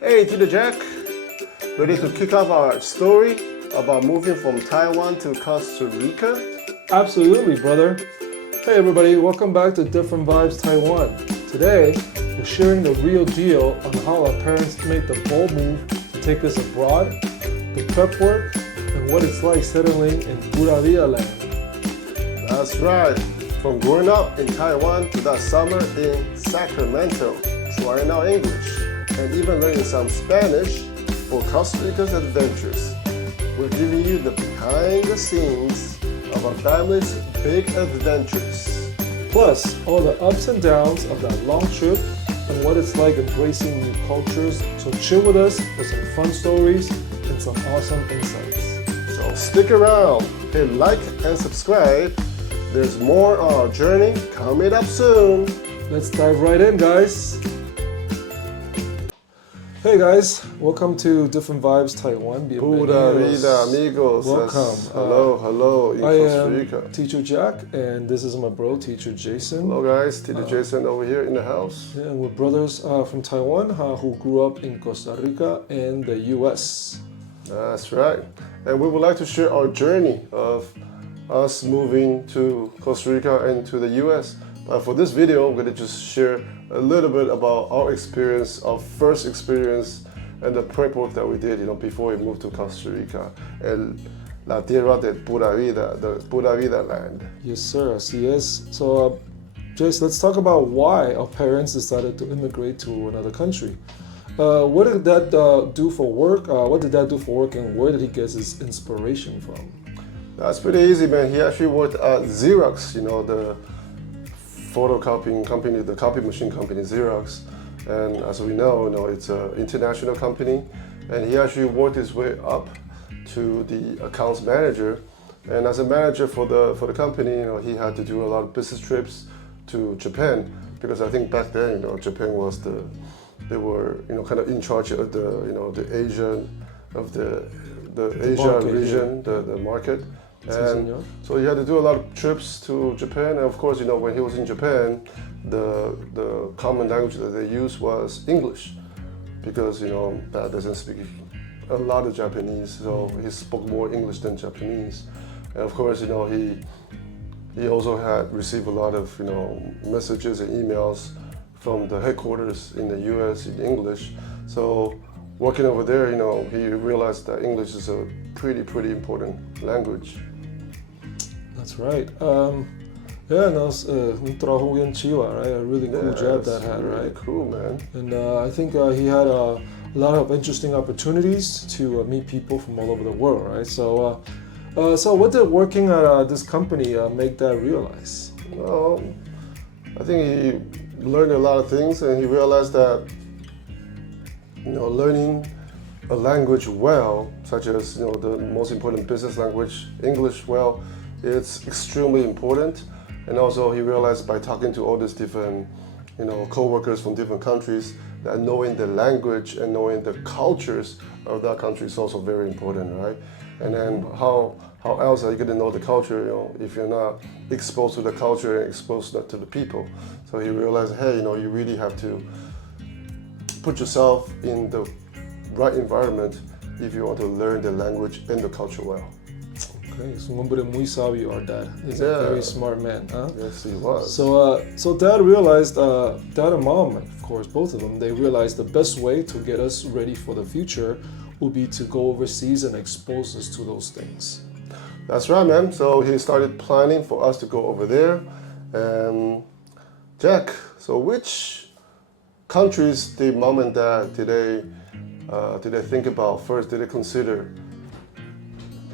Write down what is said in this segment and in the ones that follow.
Hey, Tito Jack. Ready to kick off our story about moving from Taiwan to Costa Rica? Absolutely, brother. Hey, everybody, welcome back to Different Vibes Taiwan. Today, we're sharing the real deal on how our parents made the bold move to take us abroad, the prep work, and what it's like settling in Pura Vida land. That's right. From growing up in Taiwan to that summer in Sacramento, trying out English, and even learning some Spanish for Costa Rica's adventures. We're giving you the behind the scenes of our family's big adventures. Plus, all the ups and downs of that long trip and what it's like embracing new cultures. So chill with us for some fun stories and some awesome insights. So stick around, hit like and subscribe. There's more on our journey coming up soon. Let's dive right in, guys. Hey guys, welcome to Different Vibes Taiwan. Pura Vida, amigos. Welcome. Hello in I Costa am Rica. Teacher Jack, and this is my bro, Teacher Jason. Hello guys, Teacher Jason over here in the house. Yeah, and we're brothers from Taiwan who grew up in Costa Rica and the US. That's right. And we would like to share our journey of us moving to Costa Rica and to the US. For this video, I'm going to just share a little bit about our experience, our first experience, and the prep work that we did, before we moved to Costa Rica, and la tierra de Pura Vida, the Pura Vida land. Yes, sir. Así es. So, Jace, let's talk about why our parents decided to immigrate to another country. What did that do for work? What did that do for work, and where did he get his inspiration from? That's pretty easy, man. He actually worked at Xerox, the photocopying company, the copy machine company, Xerox. And as we know, it's an international company. And he actually worked his way up to the accounts manager. And as a manager for the company, he had to do a lot of business trips to Japan, because I think back then, Japan was they were, kind of in charge of the Asia, of the Asia market, region, yeah. the market. And so he had to do a lot of trips to Japan, and of course, when he was in Japan, the common language that they used was English, because Dad doesn't speak a lot of Japanese, so he spoke more English than Japanese. And of course, he also had received a lot of messages and emails from the headquarters in the U.S. in English. So working over there, he realized that English is a pretty important language. That's right. Yeah, no, un trabajo bien chiva, right? A really cool job that had, really right? Cool, man. And I think he had a lot of interesting opportunities to meet people from all over the world, right? So, so what did working at this company make that realize? Well, I think he learned a lot of things, and he realized that learning a language well, such as the most important business language, English, well, it's extremely important. And also he realized by talking to all these different co-workers from different countries, that knowing the language and knowing the cultures of that country is also very important, right? And then how else are you going to know the culture if you're not exposed to the culture and exposed to the people? So he realized, hey, you really have to put yourself in the right environment if you want to learn the language and the culture well. Okay, es un hombre muy sabio, our dad. He's a very smart man, huh? Yes, he was. So dad realized, dad and mom, of course, both of them, they realized the best way to get us ready for the future would be to go overseas and expose us to those things. That's right, man. So he started planning for us to go over there. And Jack, so which countries did mom and dad did they think about first? Did they consider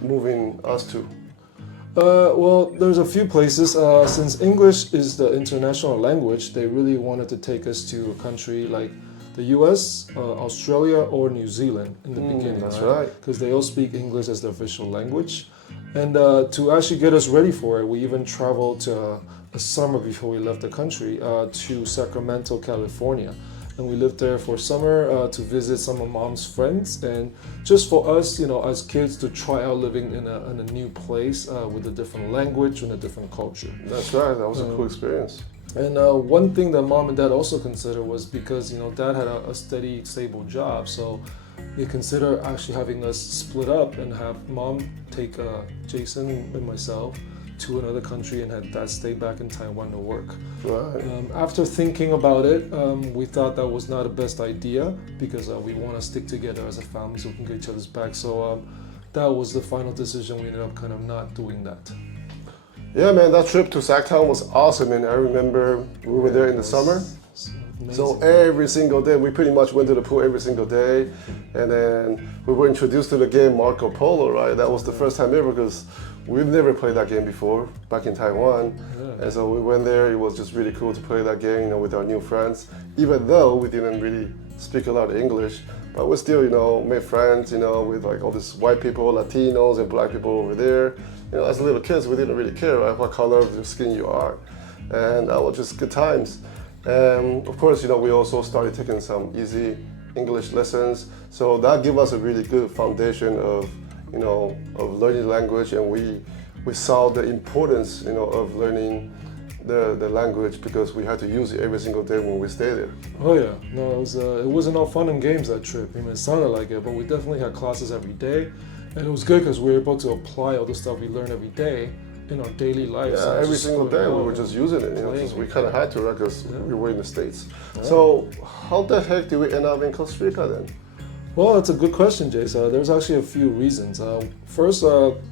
moving us to? Well, there's a few places. Since English is the international language, they really wanted to take us to a country like the US, Australia, or New Zealand in the beginning. That's right. Because they all speak English as the official language. And to actually get us ready for it, we even traveled a summer before we left the country to Sacramento, California. And we lived there for summer to visit some of mom's friends, and just for us, as kids, to try out living in a new place with a different language and a different culture. That's right. That was a cool experience. And one thing that mom and dad also considered was because dad had a steady, stable job, so they consider actually having us split up and have mom take Jason and myself to another country and had dad stay back in Taiwan to work. Right. After thinking about it, we thought that was not the best idea because we want to stick together as a family so we can get each other's back. So that was the final decision. We ended up kind of not doing that. Yeah, man, that trip to Sacktown was awesome, and I remember we were there in the summer. So every single day, we pretty much went to the pool every single day, and then we were introduced to the game Marco Polo, right? That was the first time ever because we've never played that game before back in Taiwan. And so we went there. It was just really cool to play that game, with our new friends. Even though we didn't really speak a lot of English, but we still, made friends, with like all these white people, Latinos, and black people over there. As little kids, we didn't really care, right, what color of your skin you are, and that was just good times. And of course, we also started taking some easy English lessons, so that gave us a really good foundation of learning language, and we saw the importance, of learning the language because we had to use it every single day when we stayed there. Oh yeah, no, it wasn't all fun and games that trip. It sounded like it, but we definitely had classes every day, and it was good because we were able to apply all the stuff we learned every day in our daily lives. Yeah, every single day we were just using it. Just, we kind of had to, right? Because we were in the States. Yeah. So how the heck did we end up in Costa Rica then? Well, that's a good question, Jay. So there's actually a few reasons. First,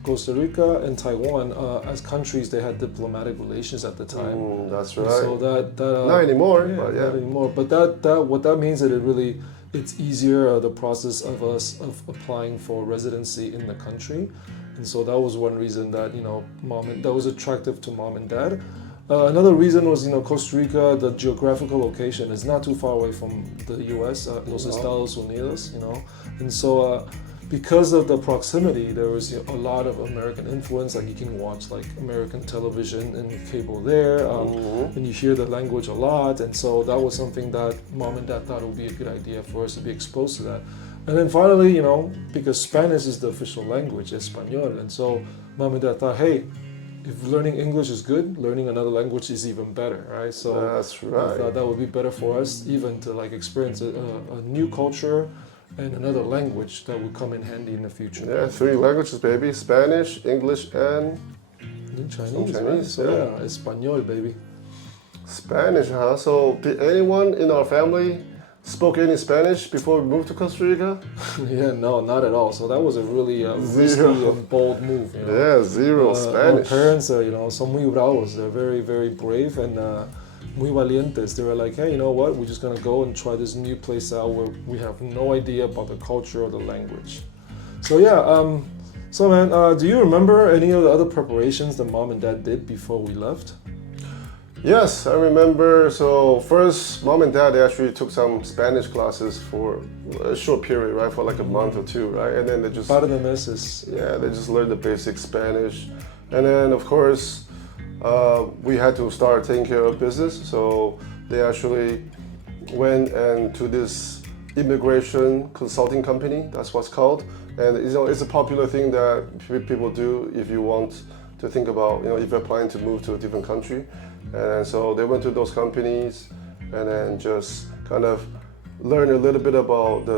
Costa Rica and Taiwan, as countries, they had diplomatic relations at the time. That's right. So that not anymore, yeah, yeah. Not anymore. But that what that means is that it's easier the process of applying for residency in the country, and so that was one reason that that was attractive to mom and dad. Another reason was, Costa Rica, the geographical location is not too far away from the U.S., Los Estados Unidos, and so because of the proximity, there was a lot of American influence. Like you can watch like American television and cable there, and you hear the language a lot, and so that was something that mom and dad thought it would be a good idea for us to be exposed to that. And then finally, because Spanish is the official language, Espanol, and so mom and dad thought, hey, if learning English is good, learning another language is even better, right? So that's right. I thought that would be better for us, even to like experience a new culture and another language that would come in handy in the future. Yeah, 3 languages, baby: Spanish, English, and Chinese. Right? So yeah, Espanol, baby. Spanish, huh? So did anyone in our family spoke any Spanish before we moved to Costa Rica? Yeah, no, not at all. So that was a really risky and bold move. Yeah, zero Spanish. Our parents are, son muy bravos. They're very, very brave and muy valientes. They were like, hey, you know what? We're just gonna go and try this new place out where we have no idea about the culture or the language. So yeah, so man, do you remember any of the other preparations that mom and dad did before we left? Yes, I remember. So first, mom and dad, they actually took some Spanish classes for a short period, right? For like a month or two, right? And then they just... Par de meses. Yeah, they just learned the basic Spanish. And then, of course, we had to start taking care of business. So they actually went and to this immigration consulting company, that's what's called. And it's a popular thing that people do if you want to think about, if you're planning to move to a different country. And so they went to those companies and then just kind of learn a little bit about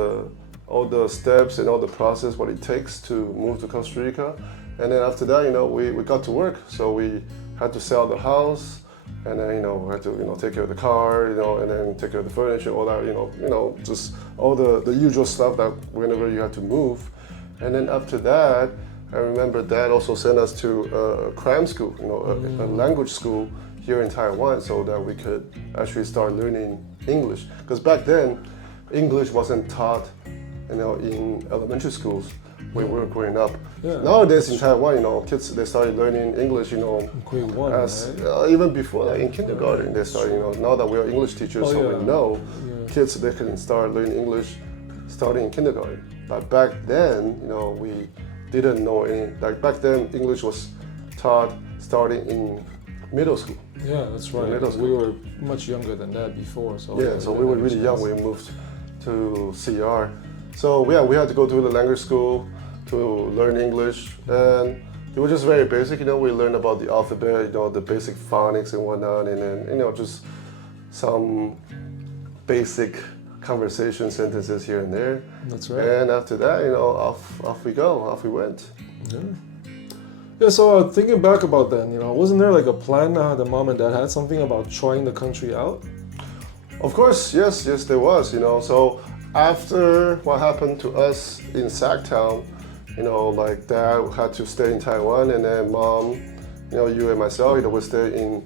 all the steps and all the process, what it takes to move to Costa Rica. And then after that, we got to work. So we had to sell the house, and then, we had to, take care of the car, and then take care of the furniture, all that, just all the usual stuff that whenever you had to move. And then after that, I remember Dad also sent us to a cram school, a language school here in Taiwan, so that we could actually start learning English. Because back then, English wasn't taught, in elementary schools when we were growing up. Yeah. Nowadays in Taiwan, kids, they started learning English, Grade 1, right? Even before that, in kindergarten, they started, now that we are English teachers, we know kids, they can start learning English starting in kindergarten. But back then, we didn't know any, like back then, English was taught starting in middle school. Yeah, that's right. We were much younger than that before. So yeah, so we were really young when we moved to CR. So yeah, we had to go to the language school to learn English. And they were just very basic. You know, we learned about the alphabet, you know, the basic phonics and whatnot, and then, you know, just some basic conversation sentences here and there. That's right. And after that, you know, off we go, off we went. Yeah. Yeah, so thinking back about then, you know, wasn't there like a plan the mom and dad had something about trying the country out? Of course, yes, there was, you know. So after what happened to us in Sacktown, you know, like dad had to stay in Taiwan, and then mom, you know, you and myself, you know, we stay in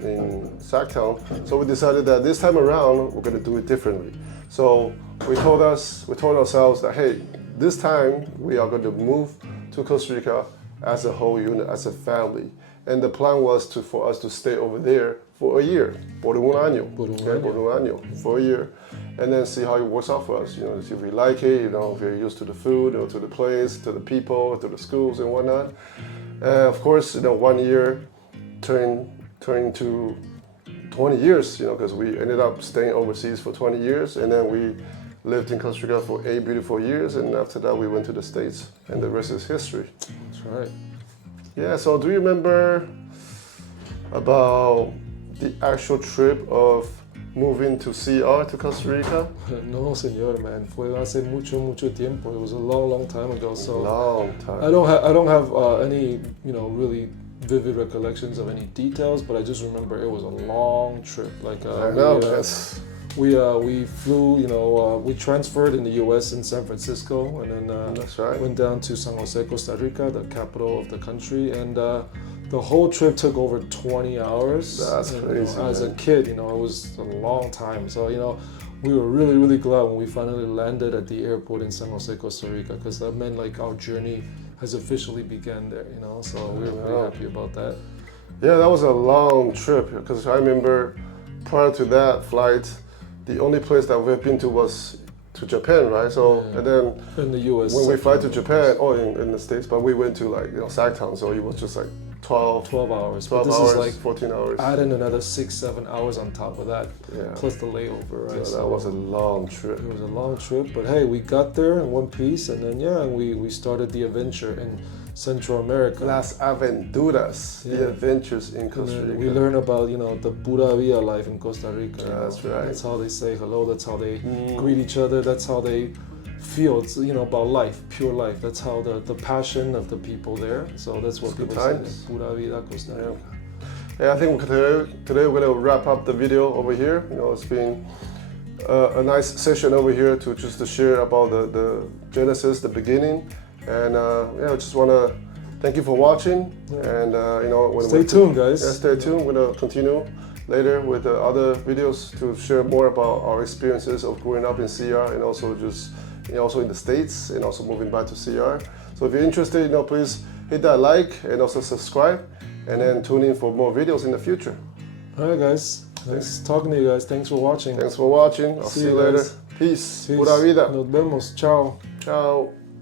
Sacktown. So we decided that this time around, we're gonna do it differently. So we told ourselves that, hey, this time we are going to move to Costa Rica as a whole unit, as a family. And the plan was for us to stay over there for a year, por un año, Por un okay, por un año, for a year, and then see how it works out for us. You know, see if we like it, you know, if we're used to the food or to the place, to the people, to the schools and whatnot. Of course, you know, 1 year turning to 20 years, you know, because we ended up staying overseas for 20 years, and then we lived in Costa Rica for 8 beautiful years, and after that we went to the States, and the rest is history. That's right. Yeah, so do you remember about the actual trip of moving to CR to Costa Rica? No, señor, man. Fue hace mucho tiempo. It was a long time ago. So Long time. I don't have any, you know, really vivid recollections of any details, but I just remember it was a long trip. Like I know, yes. we flew, you know, we transferred in the U.S. in San Francisco, and then That's right. went down to San Jose, Costa Rica, the capital of the country, and the whole trip took over 20 hours. That's and, crazy, you know, as a man. kid, you know, it was a long time. So, you know, we were really glad when we finally landed at the airport in San Jose, Costa Rica, because that meant like our journey has officially begun there, you know. So we were pretty happy about that. Yeah, that was a long trip, because I remember prior to that flight, the only place that we've been to was to Japan, right? So, Yeah. and then In the U.S. when we fly to Sacramento. Japan, or in the States, but we went to like, you know, Sacktown, so it was just like 12 hours. But 12 this hours, is like 14 hours. add in another 6-7 hours on top of that, Yeah. plus the layover, right? So that was a long trip. It was a long trip, but hey, we got there in one piece, and then yeah, we started the adventure in Central America. Las aventuras, the Yeah. adventures in And Costa then Rica. we learned about, you know, the Pura Vida life in Costa Rica. You That's know. right. That's how they say hello. That's how they greet each other. That's how they feel. It's, you know, about life, pure life. That's how the passion of the people there. So that's what It's good people say. times. Pura Vida Costa Rica. Yeah, I think today we're gonna wrap up the video over here. You know, it's been a nice session over here to share about the genesis, the beginning, and yeah, I just wanna thank you for watching. Yeah. And you know, Stay tuned, guys. Yeah, stay tuned. We're gonna continue later with other videos to share more about our experiences of growing up in CR, and also just, you know, also in the States, and also moving back to CR. So if you're interested, you know, please hit that like and also subscribe, and then tune in for more videos in the future. All right, guys. Nice talking to you guys. Thanks for watching. Thanks for watching. I'll see you later. guys. Peace. Peace. Pura vida. Nos vemos. Ciao. Ciao.